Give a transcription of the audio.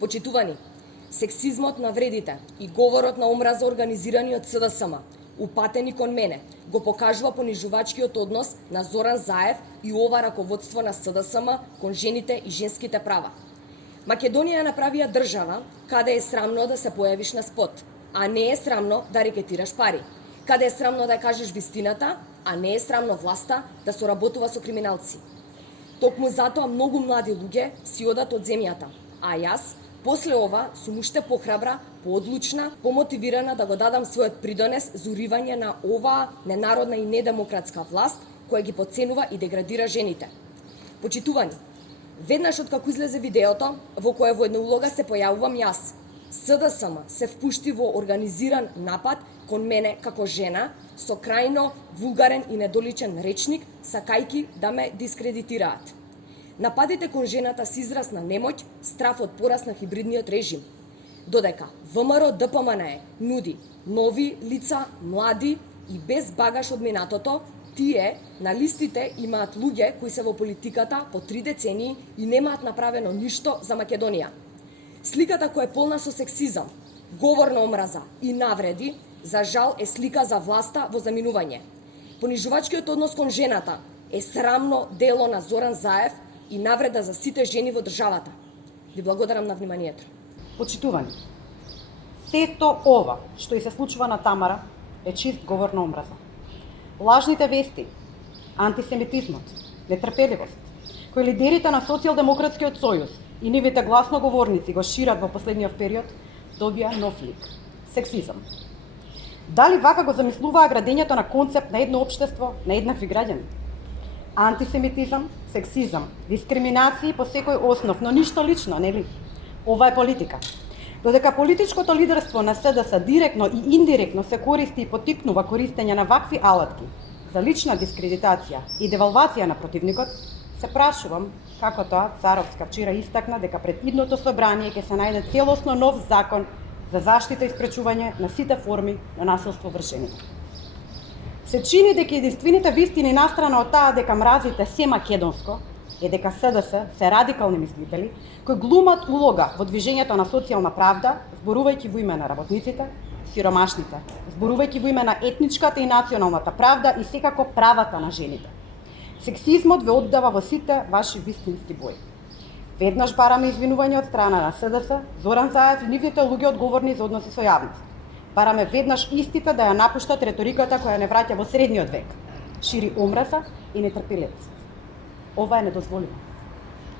Почитувани, сексизмот на вредите и говорот на омраза организирани од СДСМ, упатени кон мене, го покажува понижувачкиот однос на Зоран Заев и ова раководство на СДСМ кон жените и женските права. Македонија направија држава каде е срамно да се појавиш на спот, а не е срамно да рекетираш пари. Каде е срамно да ја кажеш вистината, а не е срамно власта да соработува со криминалци. Токму затоа многу млади луѓе си одат од земјата, а јас после ова сум уште похрабра, поодлучна, помотивирана да го дадам својот придонес за уривање на оваа ненародна и недемократска власт која ги потценува и деградира жените. Почитувани, веднаш откако излезе видеото во кое во една улога се појавувам јас, СДСМ се впушти во организиран напад кон мене како жена со крајно вулгарен и недоличен речник, сакајки да ме дискредитираат. Нападите кон жената се израз на немоќ, страф од порас на хибридниот режим. Додека ВМРО ДПМНЕ нуди нови лица, млади и без багаж од минатото, тие на листите имаат луѓе кои се во политиката по 3 децении и немаат направено ништо за Македонија. Сликата која е полна со сексизам, говор на омраза и навреди, за жал е слика за власта во заминување. Понижувачкиот однос кон жената е срамно дело на Зоран Заев и навреда за сите жени во државата. Ви благодарам на вниманието. Почитувани, сето ова што и се случува на Тамара е чист говор на омраза. Лажните вести, антисемитизмот, нетрпеливост, кои лидерите на Социјалдемократскиот сојуз и нивите гласноговорници го шират во последниот период, добија нов лик – сексизам. Дали вака го замислуваа градењето на концепт на едно општество, на еднакви граѓани? Антисемитизам, сексизам, дискриминации по секој основ, но ништо лично, нели? Ова е политика. Додека политичкото лидерство на СДС директно и индиректно се користи и поттикнува користење на вакви алатки за лична дискредитација и девалвација на противникот, се прашувам како тоа Царовска вчера истакна дека пред идното собрание ќе се најде целосно нов закон за заштита и спречување на сите форми на насилство врз жените. Се чини дека единствените вистини настрана од таа дека мразите се македонско е дека СДС се радикални мислители кои глумат улога во движењето на социјална правда, зборувајќи во име на работниците, сиромашните, зборувајќи во име на етничката и националната правда и секако правата на жените. Сексизмот ве оддава во сите ваши вистински бои. Веднаш бараме извинување од страна на СДС, Зоран Заев и нивните луѓе одговорни за односи со јавност. Бараме веднаш истите да ја напуштат реториката која не враќа во средниот век, шири омраза и нетрпеливост. Ова е недозволено.